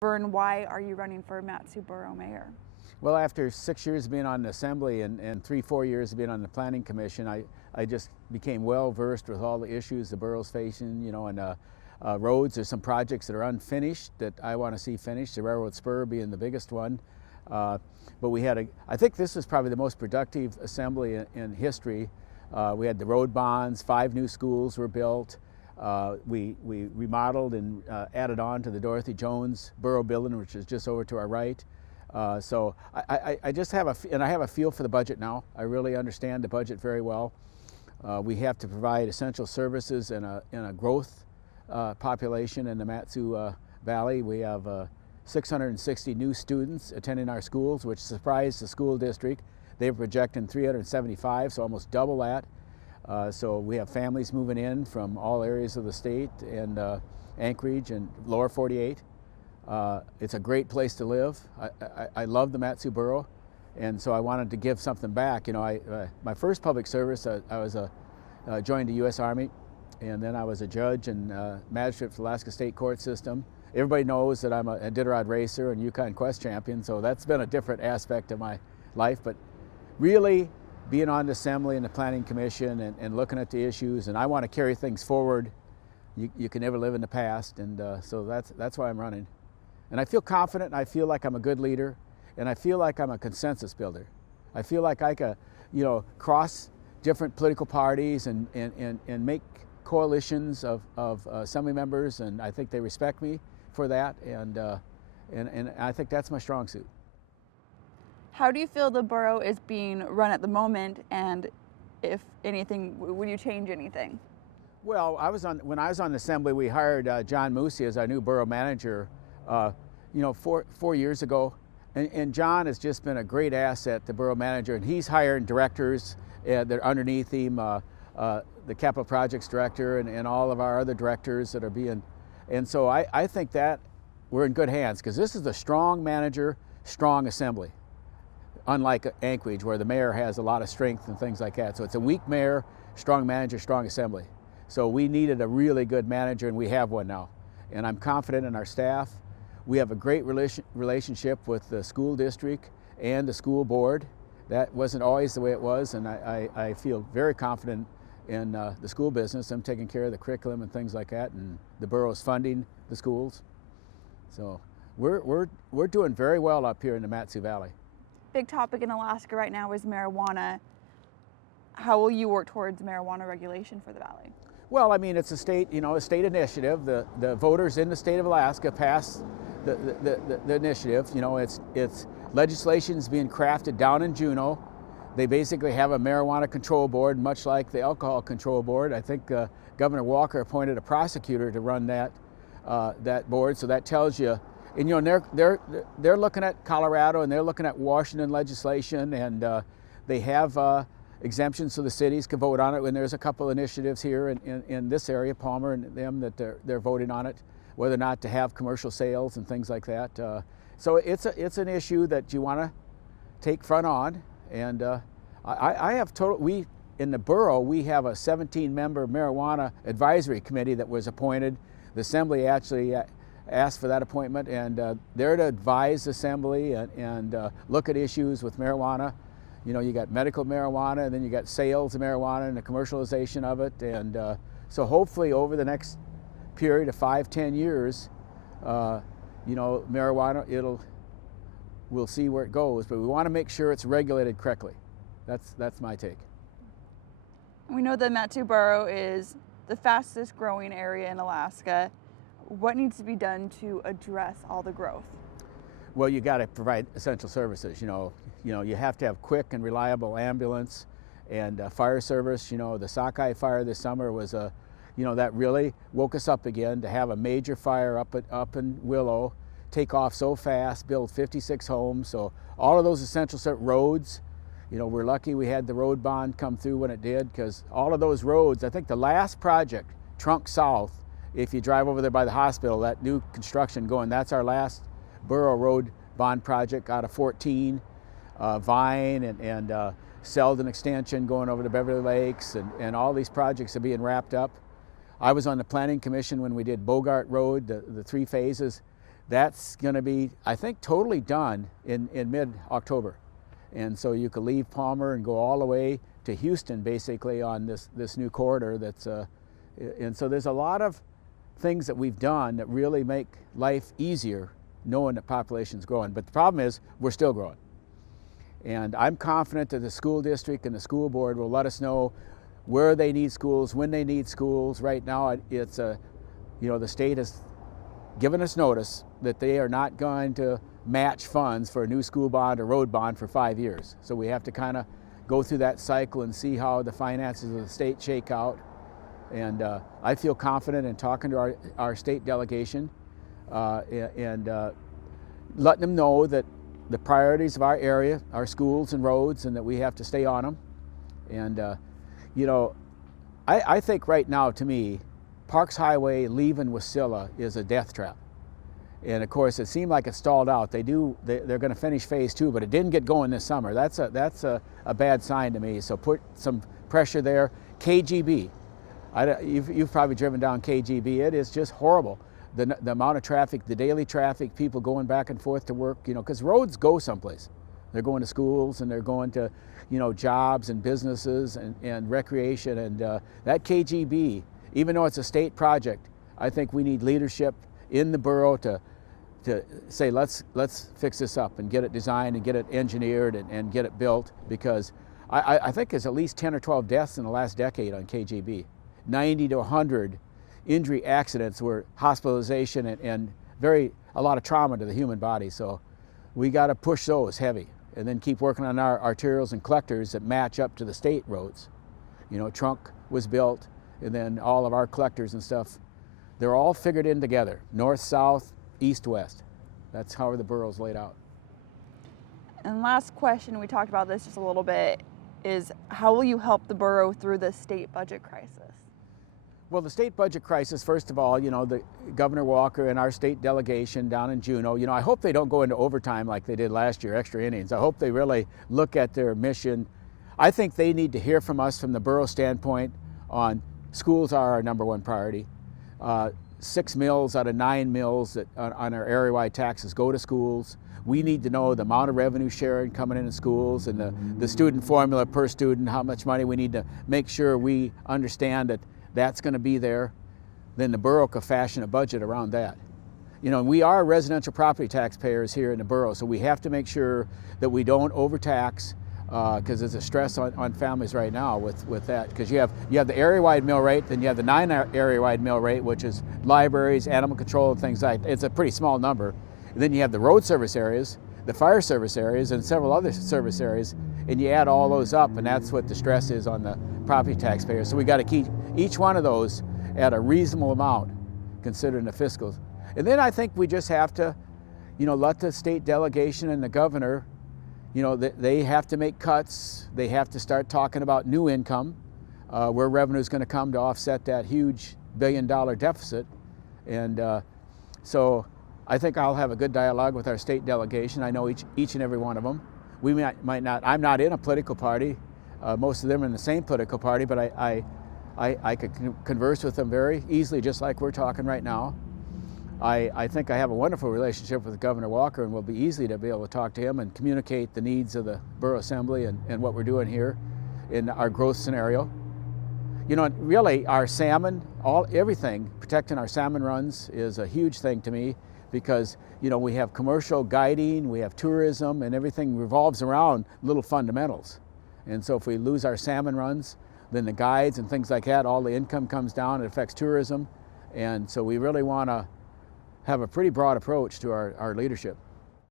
Vern, why are you running for MatSu Borough Mayor? Well, after 6 years being on the Assembly and 3-4 years being on the Planning Commission, I just became well versed with all the issues the borough's facing, and roads. There's some projects that are unfinished that I want to see finished, the railroad spur being the biggest one. But I think this is probably the most productive Assembly in history. We had the road bonds, 5 new schools were built. We remodeled and added on to the Dorothy Jones Borough building, which is just over to our right. So I just have a feel for the budget now. I really understand the budget very well. We have to provide essential services in a growth population in the MatSu Valley. We have 660 new students attending our schools, which surprised the school district. They were projecting 375, so almost double that. So we have families moving in from all areas of the state and Anchorage and lower 48. It's a great place to live. I love the MatSu Borough, and so I wanted to give something back. My first public service, joined the U.S. Army, and then I was a judge and magistrate for the Alaska State Court System. Everybody knows that I'm a Iditarod racer and Yukon Quest champion, so that's been a different aspect of my life. But really, being on the Assembly and the Planning Commission and looking at the issues, and I want to carry things forward. You can never live in the past, and so that's why I'm running. And I feel confident, and I feel like I'm a good leader, and I feel like I'm a consensus builder. I feel like I can, cross different political parties and make coalitions of Assembly members, and I think they respect me for that, and I think that's my strong suit. How do you feel the borough is being run at the moment, and if anything, would you change anything? Well, when I was on the Assembly, we hired John Moosey as our new borough manager, 4 years ago, and John has just been a great asset, the borough manager, and he's hiring directors that are underneath him, the capital projects director and all of our other directors that are being, and so I think that we're in good hands, because this is a strong manager, strong Assembly. Unlike Anchorage, where the mayor has a lot of strength and things like that. So it's a weak mayor, strong manager, strong Assembly. So we needed a really good manager, and we have one now. And I'm confident in our staff. We have a great relationship with the school district and the school board. That wasn't always the way it was, and I feel very confident in the school business. I'm taking care of the curriculum and things like that, and the borough's funding the schools. So we're doing very well up here in the MatSu Valley. Big topic in Alaska right now is marijuana. How will you work towards marijuana regulation for the valley? Well, I mean, it's a state initiative. The voters in the state of Alaska passed the initiative. It's legislation's being crafted down in Juneau. They basically have a marijuana control board, much like the alcohol control board. I think Governor Walker appointed a prosecutor to run that board. So that tells you. And they're looking at Colorado, and they're looking at Washington legislation, and they have exemptions so the cities can vote on it. When there's a couple initiatives here in this area, Palmer and them, that they're voting on it, whether or not to have commercial sales and things like that. So it's an issue that you want to take front on, and we in the borough, we have a 17-member marijuana advisory committee that was appointed. The Assembly actually asked for that appointment, and they're to advise the Assembly and look at issues with marijuana. You got medical marijuana, and then you got sales of marijuana and the commercialization of it, and so hopefully over the next period of 5-10 years, marijuana, we'll see where it goes, but we want to make sure it's regulated correctly. That's my take. We know the MatSu Borough is the fastest growing area in Alaska. What needs to be done to address all the growth? Well, you got to provide essential services. You have to have quick and reliable ambulance and fire service. The Sockeye fire this summer was that really woke us up again, to have a major fire up in Willow, take off so fast, build 56 homes. So all of those essential roads, we're lucky we had the road bond come through when it did, because all of those roads, I think the last project, Trunk South, if you drive over there by the hospital, that new construction going, that's our last borough road bond project out of 14. Vine and Selden extension going over to Beverly Lakes, and all these projects are being wrapped up. I was on the Planning Commission when we did Bogart Road, the 3 phases. That's going to be, I think, totally done in mid-October. And so you could leave Palmer and go all the way to Houston, basically, on this new corridor. And so there's a lot of things that we've done that really make life easier, knowing that population's growing. But the problem is, we're still growing. And I'm confident that the school district and the school board will let us know where they need schools, when they need schools. Right now, it's the state has given us notice that they are not going to match funds for a new school bond or road bond for 5 years. So we have to kind of go through that cycle and see how the finances of the state shake out. And I feel confident in talking to our state delegation and letting them know that the priorities of our area are schools and roads, and that we have to stay on them. And I think right now, to me, Parks Highway leaving Wasilla is a death trap. And of course, it seemed like it stalled out. They're going to finish phase 2, but it didn't get going this summer. That's a bad sign to me. So put some pressure there. KGB, you've probably driven down KGB. It is just horrible. The amount of traffic, the daily traffic, people going back and forth to work, because roads go someplace. They're going to schools, and they're going to, jobs and businesses and recreation. And that KGB, even though it's a state project, I think we need leadership in the borough to say, let's fix this up and get it designed and get it engineered and get it built, because I think there's at least 10 or 12 deaths in the last decade on KGB. 90 to 100 injury accidents were hospitalization and a lot of trauma to the human body. So we got to push those heavy, and then keep working on our arterials and collectors that match up to the state roads. Trunk was built, and then all of our collectors and stuff, they're all figured in together, north, south, east, west. That's how the borough's laid out. And last question, we talked about this just a little bit, is how will you help the borough through the state budget crisis? Well, the state budget crisis, first of all, the Governor Walker and our state delegation down in Juneau, I hope they don't go into overtime like they did last year, extra innings. I hope they really look at their mission. I think they need to hear from us from the borough standpoint on schools are our #1 priority. 6 mills out of 9 mills that on our area-wide taxes go to schools. We need to know the amount of revenue sharing coming into schools, and the student formula per student, how much money we need to make sure we understand that that's going to be there. Then the borough could fashion a budget around that. We are residential property taxpayers here in the borough, so we have to make sure that we don't overtax, because there's a stress on families right now with that. Because you have the area-wide mill rate, then you have the 9 area-wide mill rate, which is libraries, animal control, and things like that. It's a pretty small number. And then you have the road service areas, the fire service areas, and several other service areas, and you add all those up, and that's what the stress is on the property taxpayers. So we got to keep each one of those at a reasonable amount, considering the fiscals. And then I think we just have to, let the state delegation and the governor, they have to make cuts. They have to start talking about new income, where revenue is going to come to offset that huge billion-dollar deficit. And so I think I'll have a good dialogue with our state delegation. I know each and every one of them. We might not. I'm not in a political party. Most of them are in the same political party, but I could converse with them very easily, just like we're talking right now. I think I have a wonderful relationship with Governor Walker, and will be easy to be able to talk to him and communicate the needs of the Borough Assembly and what we're doing here in our growth scenario. Really, our salmon, everything, protecting our salmon runs is a huge thing to me, because we have commercial guiding, we have tourism, and everything revolves around little fundamentals. And so if we lose our salmon runs, then the guides and things like that, all the income comes down, it affects tourism. And so we really want to have a pretty broad approach to our leadership.